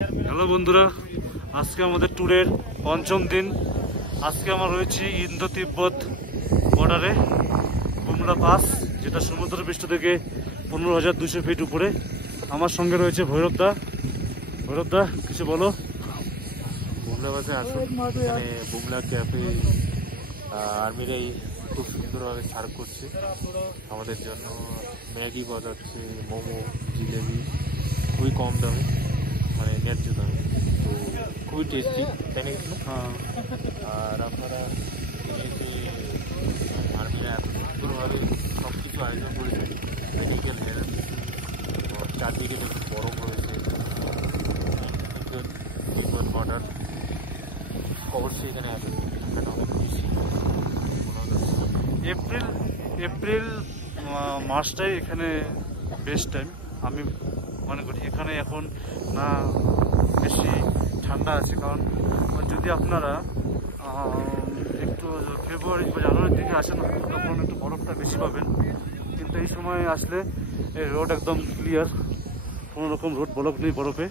Hello বন্ধুরা, আজকে আমাদের ট্যুরের পঞ্চম দিন। আজকে আমরা রয়েছি ইন্দো তিব্বত বর্ডারে বুমলা পাস, যেটা সমুদ্র পৃষ্ঠ থেকে 15,200 ফিট উপরে। আমার সঙ্গে রয়েছে ভৈরবদা। ভৈরবদা, কিছু বলো। বুমলা পাসে আসুন, এখানে বুমলা ক্যাফে আর্মিরাই খুব সুন্দরভাবে সার্ভ করছে আমাদের জন্য। ম্যাগি বাজাচ্ছে, মোমো, জিলেবি খুবই কম দামে, মানে ন্যায্য দামে, তো খুবই টেস্টি, তাই না? হ্যাঁ, আর আপনারা এমনিতে আর্মিরা এত সুন্দরভাবে সব কিছু আয়োজন করেছে, মেডিকেল হেলথ, চারদিকে দেখুন বরফ রয়েছে, তিব্বত বর্ডার। অবশ্যই এখানে আসুন, এখানে অনেক বেশি এপ্রিল মাসটাই এখানে বেস্ট টাইম আমি মনে করি। এখানে এখন না বেশি ঠান্ডা আছে, কারণ যদি আপনারা একটু ফেব্রুয়ারি বা জানুয়ারির দিকে আসেন তখন একটু বরফটা বেশি পাবেন। কিন্তু এই সময় আসলে এই রোড একদম ক্লিয়ার, কোনো রকম রোড ব্লক নেই বরফে।